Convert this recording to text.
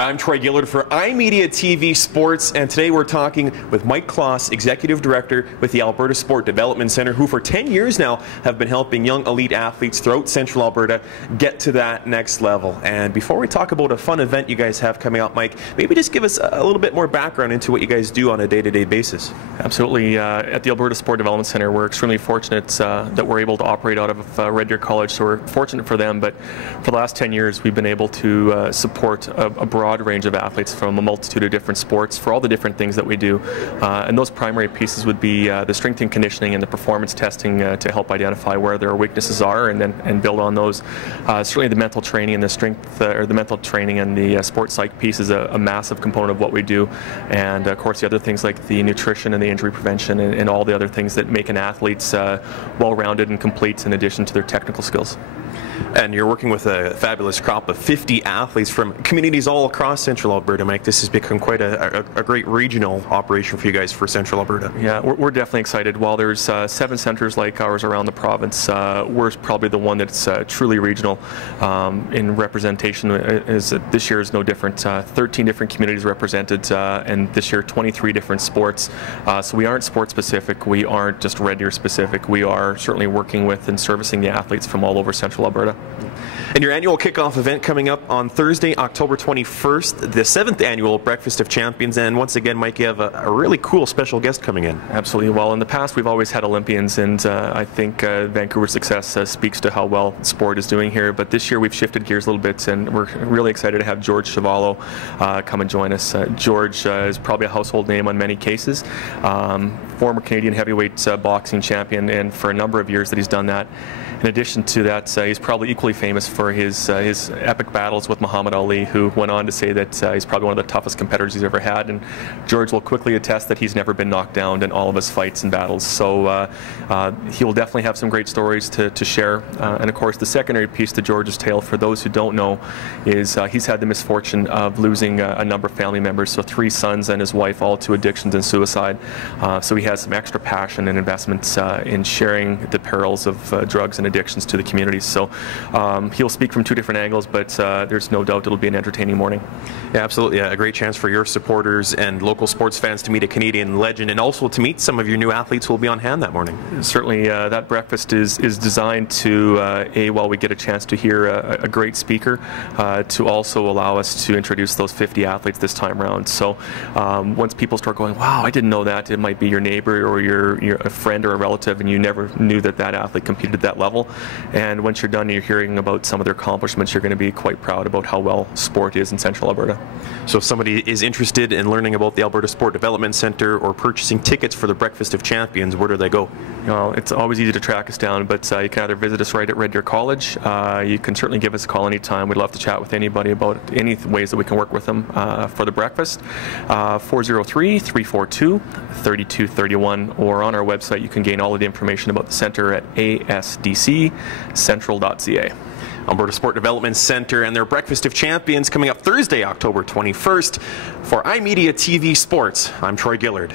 I'm Troy Gillard for iMediatv Sports, and today we're talking with Mike Kloss, Executive Director with the Alberta Sport Development Centre, who for 10 years now have been helping young elite athletes throughout Central Alberta get to that next level. And before we talk about a fun event you guys have coming up, Mike, maybe just give us a little bit more background into what you guys do on a day-to-day basis. Absolutely. At the Alberta Sport Development Centre, we're extremely fortunate that we're able to operate out of Red Deer College, so we're fortunate for them, but for the last 10 years we've been able to support a broad range of athletes from a multitude of different sports for all the different things that we do. And those primary pieces would be the strength and conditioning and the performance testing to help identify where their weaknesses are and build on those. Certainly the mental training and the strength, or the mental training and the sports psych piece is a massive component of what we do. And of course the other things like the nutrition and the injury prevention and all the other things that make an athlete well-rounded and complete in addition to their technical skills. And you're working with a fabulous crop of 50 athletes from communities all across Central Alberta, Mike. This has become quite a great regional operation for you guys for Central Alberta. Yeah, we're definitely excited. While there's 7 centres like ours around the province, we're probably the one that's truly regional in representation. This year is no different. 13 different communities represented, and this year 23 different sports. So we aren't sport specific. We aren't just Red Deer specific. We are certainly working with and servicing the athletes from all over Central Alberta. And your annual kickoff event coming up on Thursday, October 21st, the 7th annual Breakfast of Champions. And once again, Mike, you have a really cool special guest coming in. Absolutely. Well, in the past, we've always had Olympians, and I think Vancouver's success speaks to how well sport is doing here. But this year, we've shifted gears a little bit, and we're really excited to have George Chuvalo come and join us. George is probably a household name on many cases. Former Canadian heavyweight boxing champion, and for a number of years that he's done that. In addition to that, he's probably equally famous for his epic battles with Muhammad Ali, who went on to say that he's probably one of the toughest competitors he's ever had. And George will quickly attest that he's never been knocked down in all of his fights and battles. So he will definitely have some great stories to share. And of course, the secondary piece to George's tale, for those who don't know, is he's had the misfortune of losing a number of family members. So 3 sons and his wife, all to addictions and suicide. So he has some extra passion and investments in sharing the perils of drugs and addictions to the communities. So he'll speak from 2 different angles, but there's no doubt it'll be an entertaining morning. Yeah, absolutely. Yeah, a great chance for your supporters and local sports fans to meet a Canadian legend, and also to meet some of your new athletes who will be on hand that morning. Certainly, that breakfast is designed to, while we get a chance to hear a great speaker, to also allow us to introduce those 50 athletes this time around. So once people start going, wow, I didn't know that, it might be your neighbor or your a friend or a relative, and you never knew that athlete competed at that level. And once you're done, you're hearing about some of their accomplishments, you're going to be quite proud about how well sport is in Central Alberta. So if somebody is interested in learning about the Alberta Sport Development Centre or purchasing tickets for the Breakfast of Champions, where do they go? Well, it's always easy to track us down, but you can either visit us right at Red Deer College. You can certainly give us a call anytime. We'd love to chat with anybody about any ways that we can work with them for the breakfast. 403-342-3231, or on our website you can gain all of the information about the centre at ASDC central.ca. Alberta Sport Development Centre and their Breakfast of Champions coming up Thursday, October 21st. For iMediatv Sports, I'm Troy Gillard.